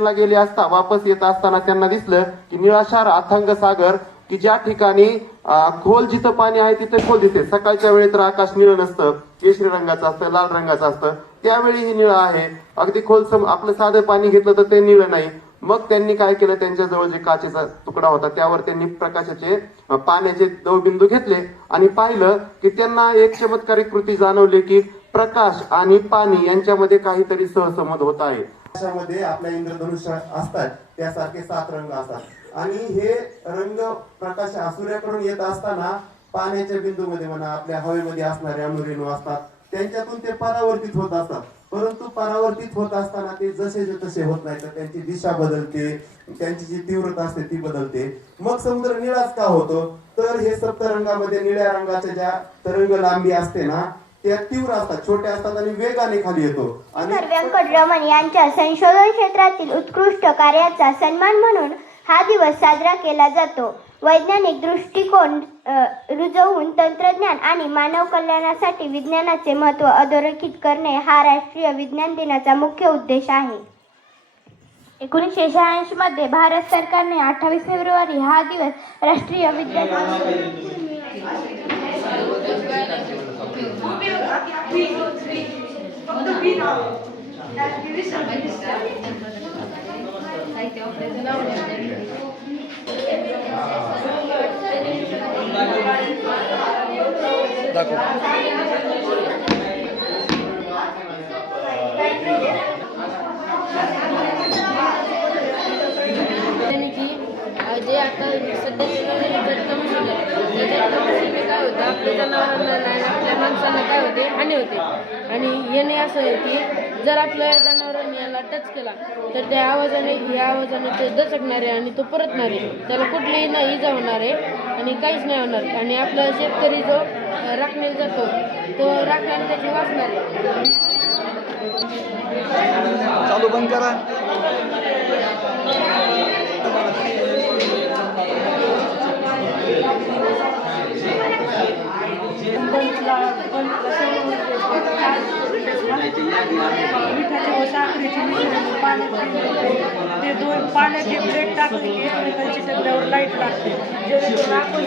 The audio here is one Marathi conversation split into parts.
ट्रेनला गेले असता वापस येत असताना त्यांना दिसलं की निळाशार अथांग सागर, की ज्या ठिकाणी खोल जिथं पाणी आहे तिथे खोल दिसते. सकाळच्या वेळी तर आकाश निळं नसतं, केशरी रंगाचं असतं, लाल रंगाचं असतं, त्यावेळी ही निळं आहे. अगदी खोल आपलं साधं पाणी घेतलं तर ते निळं नाही. मग त्यांनी काय केलं, त्यांच्या जवळ जे काचेचा तुकडा होता त्यावर त्यांनी प्रकाशाचे पाण्याचे दवबिंदू घेतले आणि पाहिलं की त्यांना एक चमत्कारिक कृती जाणवली की प्रकाश आणि पाणी यांच्यामध्ये काहीतरी सहसंबंध होत आहे. प्रकाशामध्ये आपल्या इंद्रधनुष्य असतात त्यासारखे 7 रंग असतात आणि हे रंग प्रकाश सूर्याकडून येत असताना पाण्याच्या बिंदूमध्ये म्हणा, आपल्या हवेमध्ये असणारे अणुरेणू असतात त्यांच्यातून ते परावर्तित होत असतात. परंतु परावर्तित होत असताना ते जसे तसे होत नाही, तर त्यांची दिशा बदलते, त्यांची जी तीव्रता असते ती बदलते. मग समुद्र निळाच का होतो, तर हे सप्तरंगामध्ये निळ्या रंगाच्या ज्या तरंग लांबी असते ना त्या तीव्र असतात, छोट्या असतात आणि वेगाने खाली येतो. आणि व्यंकटरमण यांच्या संशोधन क्षेत्रातील उत्कृष्ट कार्याचा सन्मान म्हणून हा दिवस साजरा केला जातो. वैज्ञानिक दृष्टिकोन रुजवून तंत्रज्ञान आणि मानव कल्याणासाठी विज्ञानाचे महत्त्व अधोरेखित करणे हा राष्ट्रीय विज्ञान दिनाचा मुख्य उद्देश आहे. 1986 मध्ये भारत सरकारने 28 फेब्रुवारी हा दिवस राष्ट्रीय विज्ञान जे आता सध्याच्या काय होतं, आपल्या जनावरांना नाही, आपल्या माणसांना काय होते, हानी होते. आणि याने असं आहे की जर आपल्या जनावरांनी याला टच केला तर त्या आवाजाने ते दचकणार आहे आणि तो परतणार आहे. त्याला कुठलीही नाही इजा होणार आहे आणि काहीच नाही होणार. आणि आपला शेतकरी जो राखण्याला जातो तो राखण्याला त्याची वाचणार आहे. चालू बंद करा. मिठाचे व साखरेचे मिश्रण ते दोन पाण्याचे प्लेट टाकले की एकमेकांची टकल्यावर लाईट लागते. जेणेकरून आपण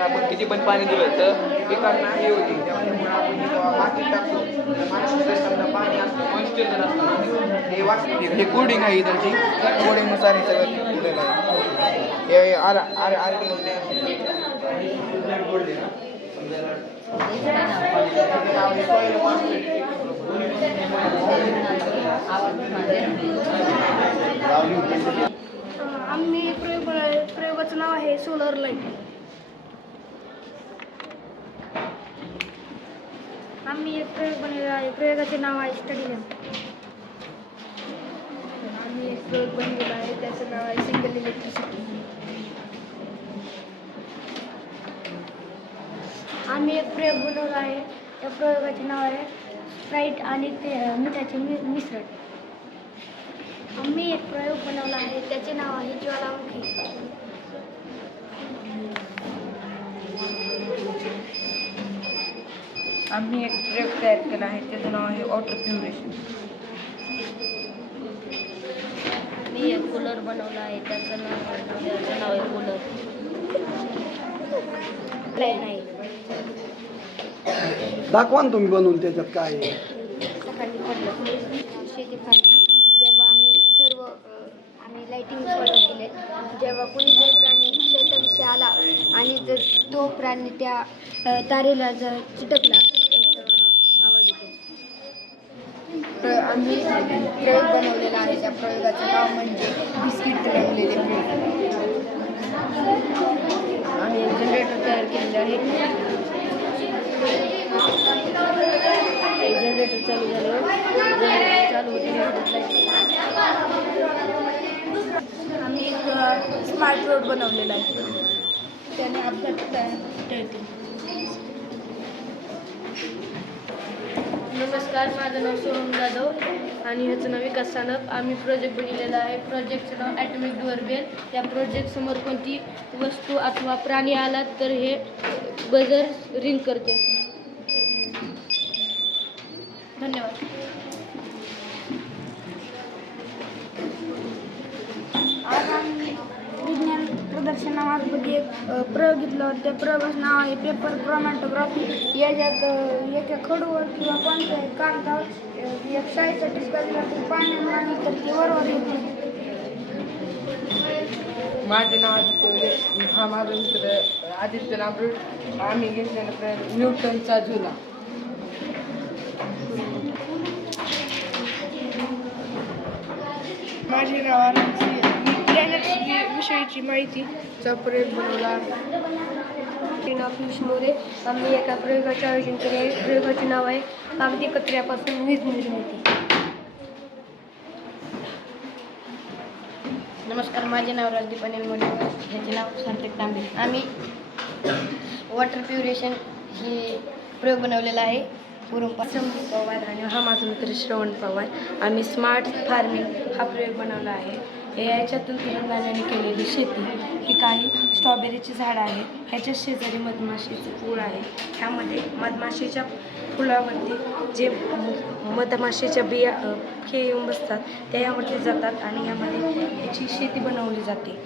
आपण किती पण पाणी दिलं तर पिकांना हे होती. त्यामुळे आपण माती टाकतो पाणी असतं, मॉइश्चर असतं हे वाटते. हे कोडिंग आहे इथलची, कोडिंगनुसार हे सगळं केलेलं आहे. हे आम्ही प्रयोगाचं नाव आहे सोलर लाईट. आम्ही एक प्रयोग बनवलेला आहे, प्रयोगाचे नाव आहे स्टडी लॅम्प. आम्ही एक प्रयोग बनवलेला आहे, त्याचं नाव आहे सिंगल इलेक्ट्रिसिटी. आम्ही एक प्रयोग बनवला आहे, त्या प्रयोगाचे नाव आहे स्प्राईट आणि ते मिठाचे मिश्रण. आम्ही एक प्रयोग बनवला आहे, त्याचे नाव आहे ज्वालामुखी. आम्ही एक प्रयोग तयार केला आहे, त्याचं नाव आहे वॉटर प्युरेशन. मी एक कूलर बनवला आहे, त्याचं नाव आहे कूलर. नाही दाखवा ना तुम्ही बनवून त्याच्यात काय आहे. सकाळी पडलं शेतीखाली जेव्हा आम्ही लाईटिंग केले, जेव्हा कोणी जर प्राणी शेताविषयी आला आणि जर तो प्राणी त्या तारेला जर चिटकला तर आवाज येतो. आम्ही प्रयोग बनवलेला आहे. त्या प्रयोगाचं नाव म्हणजे बिस्किट तळवलेले ब्रेड. आम्ही जनरेटर तयार केलेले आहे. जनरेटर चालू झाल्यावर जनरेटर चालू होते. आम्ही एक स्मार्ट रोड बनवलेला आहे. त्याने अपघात टळतील. नमस्कार, माझं नाव सोहम जाधव आणि ह्याचं नाव विकास सानप. आम्ही प्रोजेक्ट बनवलेला आहे. प्रोजेक्टचं नाव ॲटॉमिक डोअरबेल. या प्रोजेक्टसमोर कोणती वस्तू अथवा प्राणी आला तर हे बजर रिंग करते. धन्यवाद. आज आम्ही विज्ञान प्रदर्शनामार्फत एक प्रयोग घेतला होता. त्या प्रयोगाचं नाव आहे पेपर क्रोमॅटोग्राफी. याच्यात एका खडूवर किंवा कोणत्याही कागदावर एक शाईचा टिचका दिला तर पाण्यात आणि तर ते वरवर येते. माझे नाव आदित्य. हा माझा मित्र आदित्य नामरूड. आम्ही घेतलेला प्रयोग न्यूटनचा झुला. माझे नाव आनंद. प्लॅनेट विषयीची माहितीचा प्रयोग बनवला. नाव पियुष मोरे. आम्ही एका प्रयोगाचे आयोजन केले आहे. प्रयोगाचे नाव आहे कागदी कचऱ्यापासून वीज निर्मिती. नमस्कार, माझे नाव राजदीप अनिल मोरे. ह्याचे नाव सार्थक तांबे. आम्ही वॉटर प्युरेशन हे प्रयोग बनवलेला आहे. पवार आणि हा माझा मित्र श्रवण पवार. आम्ही स्मार्ट फार्मिंग हा प्रयोग बनवला आहे. याच्या तंत्रज्ञानाने केलेली शेती. ही काही स्ट्रॉबेरीची झाडं आहेत. ह्याच्या शेजारी मधमाशीचं पूळ आहे. ह्यामध्ये मधमाशीच्या फुलावरती जे मधमाशीच्या बिया हे येऊन बसतात त्या यावरती जातात आणि यामध्ये ह्याची शेती बनवली जाते.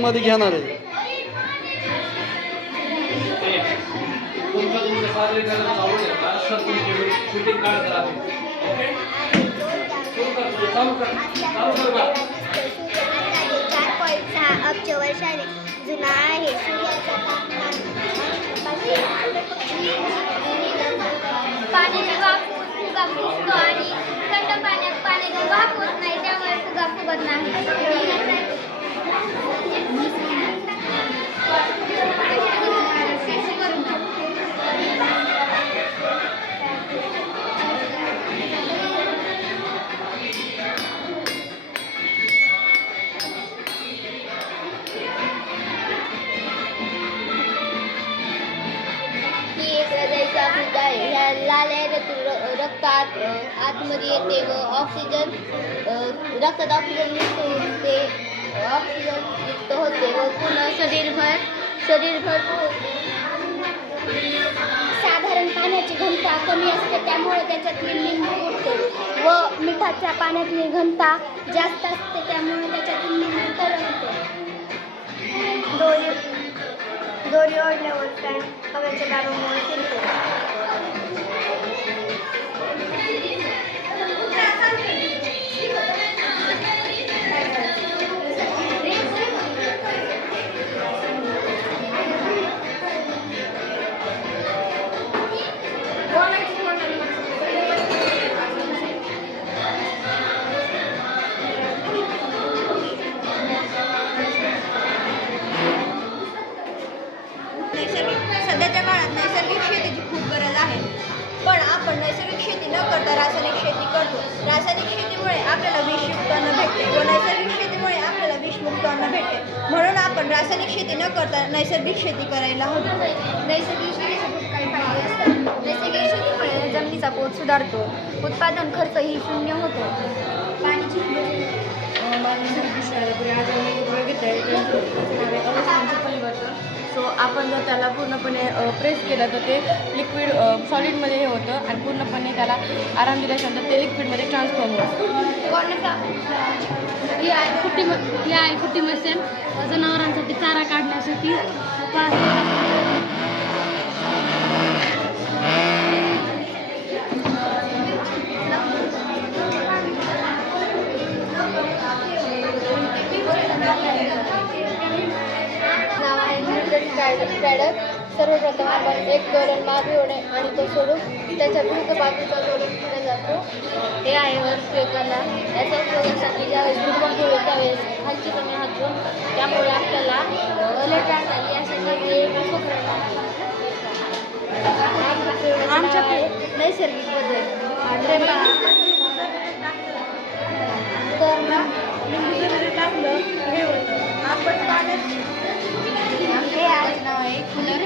मध्ये घेणार आहे. अब्ज वर्षाने जुना आहे. सूर्याचा तापमान पाण्याची वाफ फुगा फुगतो आणि थंड पाण्यात पाण्याची वाफ होत नाही, त्यामुळे फुगा फुगत नाही. ही एक हृदयाची आकृती आहे. ह्या लाल रक्तातून रक्त आतमध्ये येते व ऑक्सिजन रक्तात ऑक्सिजन मुक्त होऊन ते ऑक्सिजन युक्त होते व पुन्हा शरीरभर साधारण पाण्याची घनता कमी असते, त्यामुळे त्याच्यातली लिंबू उडते व मिठाच्या पाण्यातली घनता जास्त असते, त्यामुळे त्याच्यातून लिंबू तरंगते. दोरी ओढल्यावर फॅन हवेच्या दाबामुळे फिरतो. सध्याच्या काळात नैसर्गिक शेतीची खूप गरज आहे, पण आपण नैसर्गिक शेती न करता रासायनिक शेती करतो. रासायनिक शेतीमुळे आपल्याला विषयुक्त अन्न भेटते व नैसर्गिक शेतीमुळे आपल्याला विषमुक्त अन्न भेटते. म्हणून आपण रासायनिक शेती न करता नैसर्गिक शेती करायला हवी. नैसर्गिक शेतीचे खूप काही फायदे असतात. नैसर्गिक शेतीमुळे जमिनीचा पोत सुधारतो, उत्पादन खर्च ही शून्य होतो. पाण्याची परिवर्तन. सो आपण जर त्याला पूर्णपणे प्रेस केलं तर ते लिक्विड सॉलिडमध्ये हे होतं आणि पूर्णपणे त्याला आराम दिल्याच्यानंतर ते लिक्विडमध्ये ट्रान्सफॉर्म होतं. ही आहे कुट्टी मशीन जनावरांसाठी चारा काढण्यासाठी स्प्रेडर. सर्वप्रथम आपण एक दोलन मागवणे आणि तो सोडून त्याच्या विरुद्ध बाजूचा सोडून पुढे जातो. हे आहे उपयोगाला. याचा उपयोगासाठी ज्यावेळेस भूकंप होईल त्यावेळेस खालची कमी हातून, त्यामुळे आपल्याला अलर्ट आली यासाठी आमच्या नैसर्गिक बदल टाकलं हे होतं. आपण पाण्यात हे आज नाव आहे कूलर.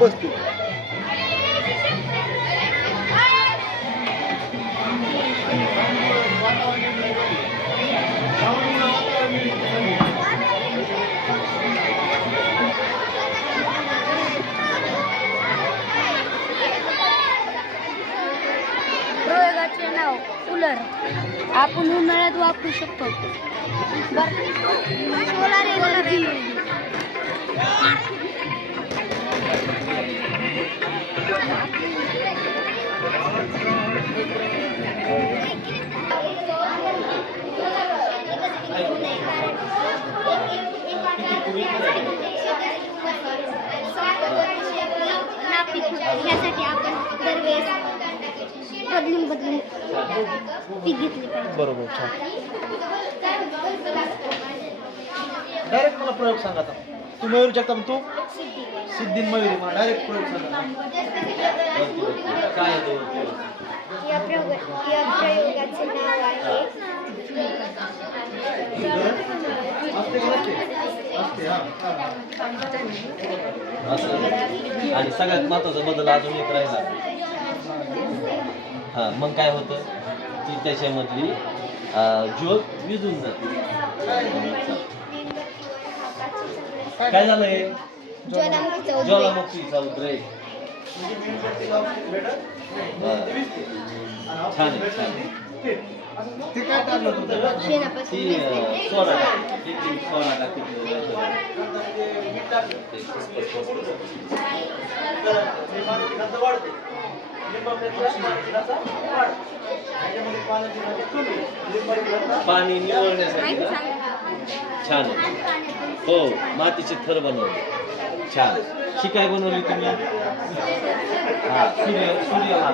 बसतो. वापरू शकतो सोलार एनर्जी यासाठी आपण दरवेळेस बदलून पीक घेतले पाहिजे. बरोबर, छान. डायरेक्ट मला प्रयोग सांगा आता. तू मयूर जगताप, तू सिद्धीन मयुरी. मला डायरेक्ट प्रयोग सांगा. काय आहे तो? या प्रयोगाचे नाव आहे असते का नसते? असते, हा. आणि सगळ्यात महत्वाचा बदल अजून एक राहिला. हा, मग काय होतं की त्याच्यामधली ज्योत विजून जाते. काय झालंय? ज्वालामुखीचा उद्रेक. छान आहे, छान आहे. ते काय टाकलं होतं? ती सोडा टाकते. सोडा टाकते. पाणी निवळण्यासाठी ना? छान आहे. हो, मातीचे थर बनवले. छान. शिकाय बनवली तुम्ही? हा, सूर्य हा.